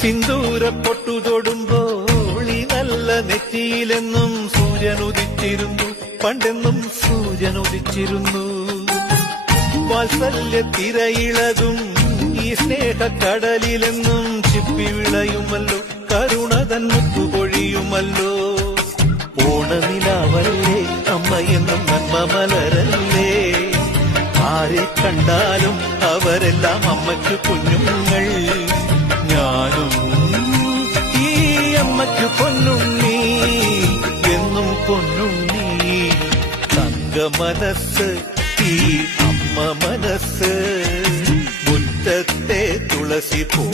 സിന്ദൂര പൊട്ടു തൊടുമ്പോൾ ഈ നല്ല നെറ്റിയിലെന്നും സൂര്യൻ ഉദിച്ചിരുന്നു, പണ്ടെന്നും സൂര്യൻ ഉദിച്ചിരുന്നു. വാത്സല്യ തിരയിളകും ഈ സ്നേഹക്കടലിലെന്നും ചിപ്പി വിളയുമല്ലോ, കരുണ തൻ മുത്തുപൊഴിയുമല്ലോ. ഓണനിലാവല്ലേ അമ്മയെന്നും നന്മ മലരല്ലേ, ആരെ കണ്ടാലും അവരെല്ലാം അമ്മയ്ക്ക് കുഞ്ഞുങ്ങൾ. ഞാനും ഈ അമ്മയ്ക്ക് പൊന്നുണ്ണി, എന്നും പൊന്നുണ്ണി. തങ്ക മനസ്സ് ഈ അമ്മ മനസ്സ്, മുറ്റത്തെ തുളസി പൂ